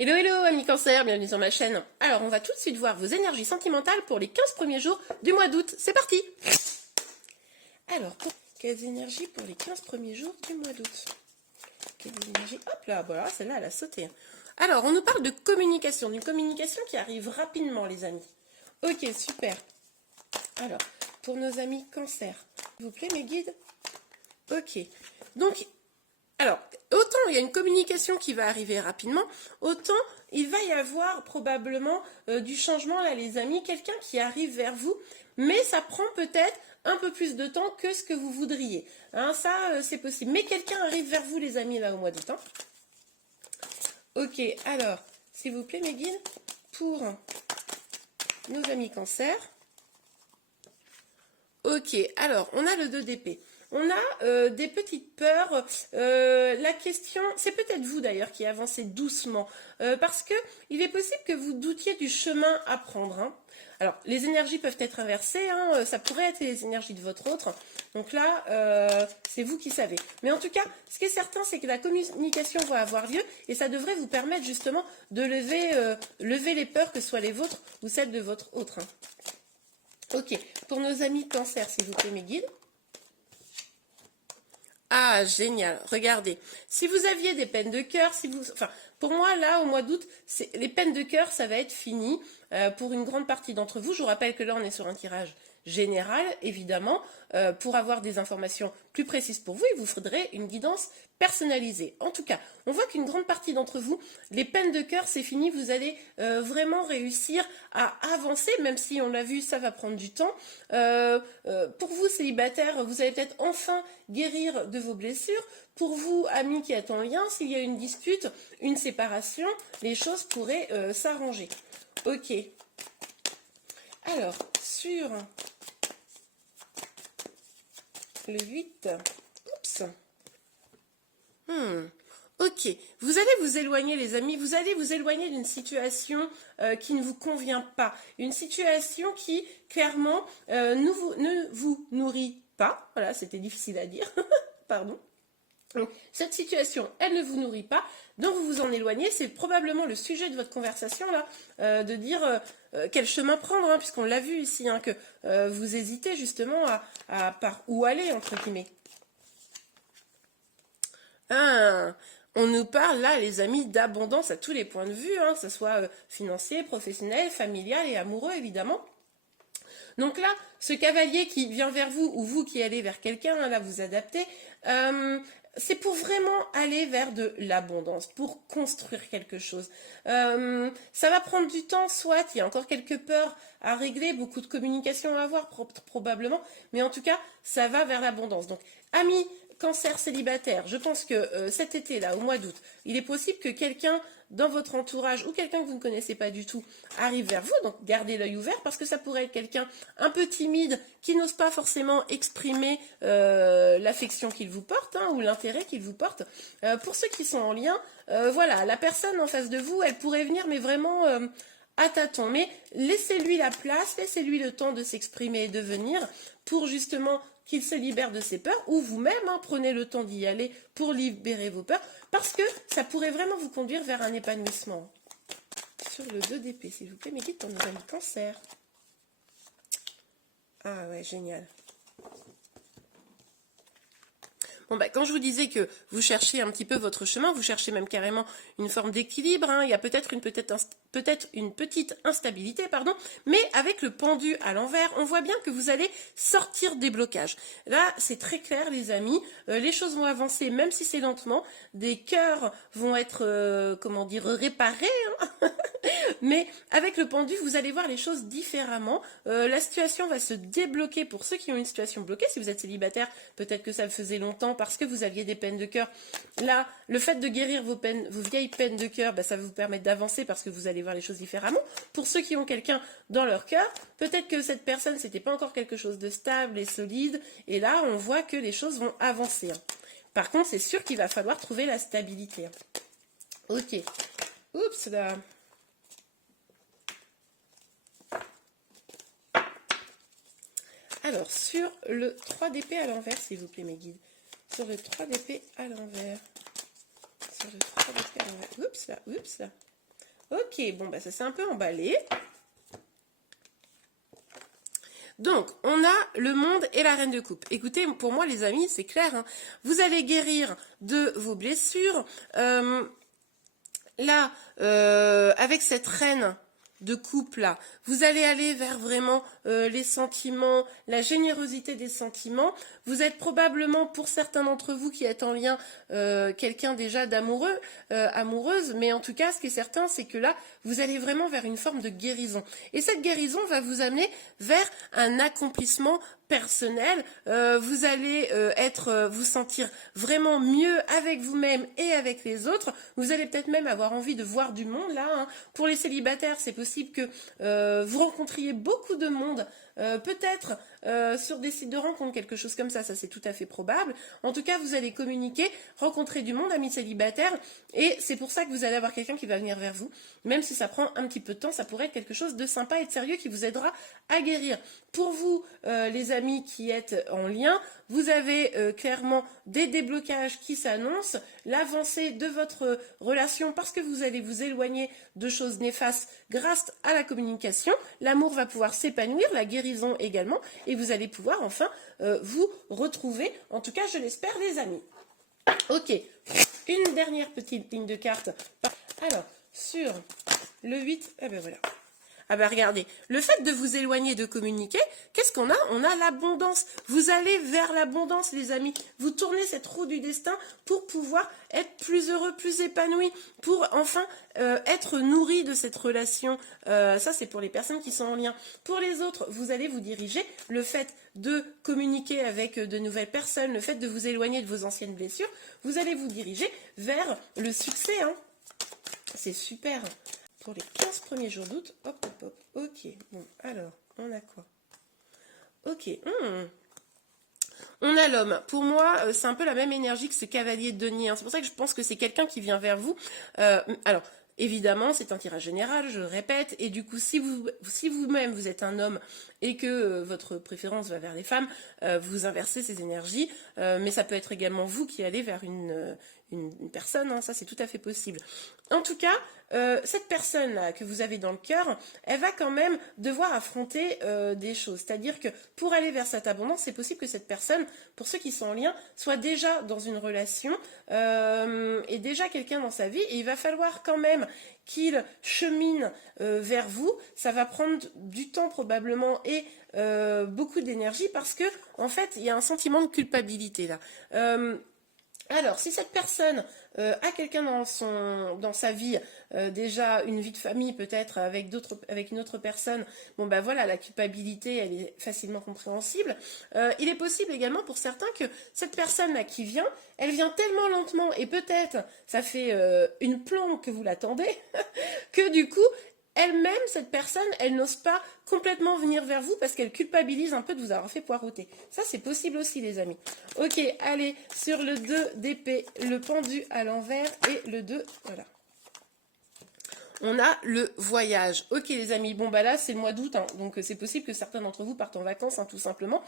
Hello hello amis cancer, bienvenue sur ma chaîne. Alors on va tout de suite voir vos énergies sentimentales pour les 15 premiers jours du mois d'août. C'est parti. Alors, quelles énergies pour les 15 premiers jours du mois d'août? Quelles énergies? Hop là, voilà, celle-là elle a sauté. Alors on nous parle de communication, d'une communication qui arrive rapidement les amis. Ok, super. Alors, pour nos amis cancer, s'il vous plaît mes guides. Ok, donc... Alors, autant il y a une communication qui va arriver rapidement, autant il va y avoir probablement du changement là les amis, quelqu'un qui arrive vers vous, mais ça prend peut-être un peu plus de temps que ce que vous voudriez. Hein, ça, c'est possible. Mais quelqu'un arrive vers vous les amis là au mois d'août. Hein. Ok, alors, s'il vous plaît mes guides, pour nos amis cancer. Ok, alors, on a le 2 d'épée. On a des petites peurs. La question, c'est peut-être vous d'ailleurs qui avancez doucement, parce que il est possible que vous doutiez du chemin à prendre. Hein. Alors, les énergies peuvent être inversées, hein, ça pourrait être les énergies de votre autre. Donc là, c'est vous qui savez. Mais en tout cas, ce qui est certain, c'est que la communication va avoir lieu et ça devrait vous permettre justement de lever les peurs, que ce soit les vôtres ou celles de votre autre. Hein. Ok, pour nos amis cancer, s'il vous plaît, mes guides. Ah, génial. Regardez. Si vous aviez des peines de cœur, enfin, pour moi, là, au mois d'août, les peines de cœur, ça va être fini pour une grande partie d'entre vous. Je vous rappelle que là, on est sur un tirage général, évidemment. Pour avoir des informations plus précises pour vous, il vous faudrait une guidance personnalisée. En tout cas, on voit qu'une grande partie d'entre vous, les peines de cœur, c'est fini. Vous allez vraiment réussir à avancer, même si on l'a vu, ça va prendre du temps. Pour vous, célibataires, vous allez peut-être enfin guérir de vos blessures. Pour vous, amis qui êtes en lien, s'il y a une dispute, une séparation, les choses pourraient s'arranger. Ok. Alors, sur le 8, oups. Ok, vous allez vous éloigner les amis, vous allez vous éloigner d'une situation qui ne vous convient pas. Une situation qui, clairement, ne vous nourrit pas. Voilà, c'était difficile à dire, pardon. Donc, cette situation, elle ne vous nourrit pas, donc vous vous en éloignez. C'est probablement le sujet de votre conversation là, de dire quel chemin prendre, hein, puisqu'on l'a vu ici, hein, que vous hésitez justement à par où aller, entre guillemets. Ah, on nous parle là, les amis, d'abondance à tous les points de vue, hein, que ce soit financier, professionnel, familial et amoureux, évidemment. Donc là, ce cavalier qui vient vers vous, ou vous qui allez vers quelqu'un, hein, là vous adaptez, c'est pour vraiment aller vers de l'abondance, pour construire quelque chose. Ça va prendre du temps, soit il y a encore quelques peurs à régler, beaucoup de communication à avoir probablement, mais en tout cas, ça va vers l'abondance. Donc, amis, cancer célibataire, je pense que cet été, là, au mois d'août, il est possible que quelqu'un dans votre entourage ou quelqu'un que vous ne connaissez pas du tout arrive vers vous, donc gardez l'œil ouvert parce que ça pourrait être quelqu'un un peu timide qui n'ose pas forcément exprimer l'affection qu'il vous porte, hein, ou l'intérêt qu'il vous porte. Pour ceux qui sont en lien, voilà, la personne en face de vous, elle pourrait venir mais vraiment à tâtons, mais laissez-lui la place, laissez-lui le temps de s'exprimer et de venir pour justement qu'il se libère de ses peurs, ou vous-même, hein, prenez le temps d'y aller pour libérer vos peurs, parce que ça pourrait vraiment vous conduire vers un épanouissement. Sur le 2 d'épée, s'il vous plaît, mes guides pour nos amis cancer. Ah ouais, génial. Bon, bah, quand je vous disais que vous cherchez un petit peu votre chemin, vous cherchez même carrément une forme d'équilibre, hein, il y a peut-être une petite instabilité, pardon, mais avec le pendu à l'envers, on voit bien que vous allez sortir des blocages. Là, c'est très clair, les amis, les choses vont avancer, même si c'est lentement, des cœurs vont être, comment dire, réparés, hein. Mais avec le pendu, vous allez voir les choses différemment. La situation va se débloquer pour ceux qui ont une situation bloquée. Si vous êtes célibataire, peut-être que ça faisait longtemps parce que vous aviez des peines de cœur. Là, le fait de guérir vos vieilles peines de cœur, bah, ça va vous permettre d'avancer parce que vous allez voir les choses différemment. Pour ceux qui ont quelqu'un dans leur cœur, peut-être que cette personne, c'était pas encore quelque chose de stable et solide. Et là, on voit que les choses vont avancer. Hein. Par contre, c'est sûr qu'il va falloir trouver la stabilité. Hein. Ok. Oups là. Alors, sur le 3 d'épée à l'envers, s'il vous plaît, mes guides. Sur le 3 d'épée à l'envers. Sur le 3 d'épée à l'envers. Oups là, oups là. Ok, bon, bah ça s'est un peu emballé. Donc, on a le monde et la reine de coupe. Écoutez, pour moi, les amis, c'est clair, hein. Vous allez guérir de vos blessures. Là, avec cette reine de coupe là, vous allez aller vers vraiment les sentiments, la générosité des sentiments. Vous êtes probablement, pour certains d'entre vous qui êtes en lien, quelqu'un déjà d'amoureux, amoureuse, mais en tout cas, ce qui est certain, c'est que là, vous allez vraiment vers une forme de guérison. Et cette guérison va vous amener vers un accomplissement personnel. Vous allez vous sentir vraiment mieux avec vous-même et avec les autres. Vous allez peut-être même avoir envie de voir du monde là, hein. Pour les célibataires, c'est possible que vous rencontriez beaucoup de monde. Peut-être sur des sites de rencontres, quelque chose comme ça c'est tout à fait probable. En tout cas, vous allez communiquer, rencontrer du monde, amis célibataires, et c'est pour ça que vous allez avoir quelqu'un qui va venir vers vous. Même si ça prend un petit peu de temps, ça pourrait être quelque chose de sympa et de sérieux qui vous aidera à guérir. Pour vous, les amis qui êtes en lien, vous avez clairement des déblocages qui s'annoncent, l'avancée de votre relation parce que vous allez vous éloigner de choses néfastes grâce à la communication. L'amour va pouvoir s'épanouir, la guérison également, et vous allez pouvoir enfin vous retrouver, en tout cas je l'espère les amis. Ok, une dernière petite ligne de carte. Alors, sur le 8, eh ben voilà. Ah ben regardez, le fait de vous éloigner de communiquer, qu'est-ce qu'on a? On a l'abondance. Vous allez vers l'abondance, les amis. Vous tournez cette roue du destin pour pouvoir être plus heureux, plus épanoui, pour enfin être nourri de cette relation. Ça, c'est pour les personnes qui sont en lien. Pour les autres, vous allez vous diriger. Le fait de communiquer avec de nouvelles personnes, le fait de vous éloigner de vos anciennes blessures, vous allez vous diriger vers le succès, hein. C'est super. Pour les 15 premiers jours d'août, hop, hop, hop. Ok, bon, alors, on a quoi? Ok, on a l'homme. Pour moi, c'est un peu la même énergie que ce cavalier de denier, hein. C'est pour ça que je pense que c'est quelqu'un qui vient vers vous. Alors, évidemment, c'est un tirage général, je le répète, et du coup, si vous-même vous êtes un homme et que votre préférence va vers les femmes, vous inversez ces énergies, mais ça peut être également vous qui allez vers une personne, hein, ça c'est tout à fait possible. En tout cas, cette personne-là que vous avez dans le cœur, elle va quand même devoir affronter des choses. C'est-à-dire que pour aller vers cette abondance, c'est possible que cette personne, pour ceux qui sont en lien, soit déjà dans une relation et déjà quelqu'un dans sa vie. Et il va falloir quand même qu'il chemine vers vous. Ça va prendre du temps probablement et beaucoup d'énergie parce que, en fait, il y a un sentiment de culpabilité là. Alors, si cette personne a quelqu'un dans sa vie, déjà une vie de famille peut-être avec une autre personne, bon ben voilà, la culpabilité elle est facilement compréhensible. Il est possible également pour certains que cette personne-là qui vient, elle vient tellement lentement et peut-être ça fait une plombe que vous l'attendez, que du coup elle-même, cette personne, elle n'ose pas complètement venir vers vous parce qu'elle culpabilise un peu de vous avoir fait poireauter. Ça, c'est possible aussi, les amis. Ok, allez, sur le 2 d'épée, le pendu à l'envers et le 2, voilà. On a le voyage. Ok, les amis, bon, bah là, c'est le mois d'août, hein, donc c'est possible que certains d'entre vous partent en vacances, hein, tout simplement.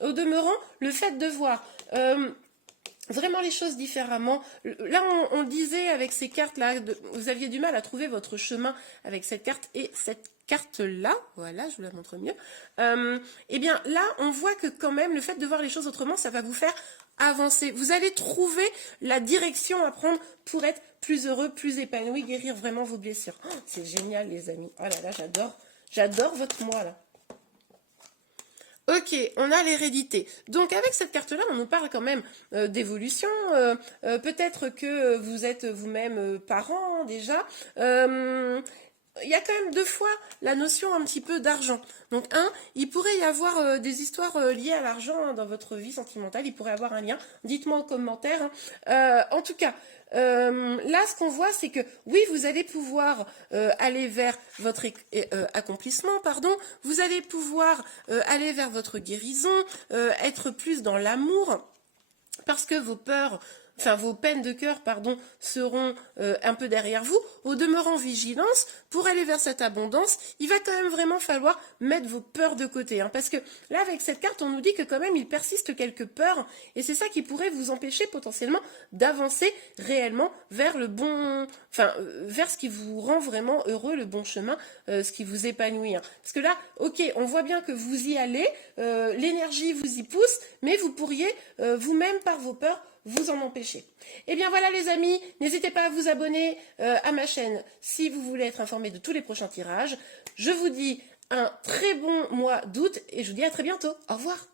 Au demeurant, le fait de voir... vraiment les choses différemment. Là, on le disait avec ces cartes-là, vous aviez du mal à trouver votre chemin avec cette carte et cette carte-là, voilà, je vous la montre mieux. Eh bien, là, on voit que quand même, le fait de voir les choses autrement, ça va vous faire avancer. Vous allez trouver la direction à prendre pour être plus heureux, plus épanoui, guérir vraiment vos blessures. Oh, c'est génial, les amis. Oh là là, j'adore votre moi, là. Ok, on a l'hérédité. Donc avec cette carte-là, on nous parle quand même d'évolution. Peut-être que vous êtes vous-même parent déjà. Il y a quand même deux fois la notion un petit peu d'argent. Donc il pourrait y avoir des histoires liées à l'argent, hein, dans votre vie sentimentale. Il pourrait y avoir un lien. Dites-moi en commentaire, hein. En tout cas, là, ce qu'on voit, c'est que oui, vous allez pouvoir aller vers votre accomplissement, pardon. Vous allez pouvoir aller vers votre guérison, être plus dans l'amour, parce que vos peurs vos peines de cœur, pardon, seront un peu derrière vous. Au demeurant, vigilance, pour aller vers cette abondance, il va quand même vraiment falloir mettre vos peurs de côté, hein, parce que là, avec cette carte, on nous dit que quand même, il persiste quelques peurs, et c'est ça qui pourrait vous empêcher potentiellement d'avancer réellement vers le bon, vers ce qui vous rend vraiment heureux, le bon chemin, ce qui vous épanouit. Hein. Parce que là, ok, on voit bien que vous y allez, l'énergie vous y pousse, mais vous pourriez vous-même par vos peurs vous en empêcher. Et bien voilà les amis, n'hésitez pas à vous abonner à ma chaîne si vous voulez être informé de tous les prochains tirages. Je vous dis un très bon mois d'août et je vous dis à très bientôt. Au revoir.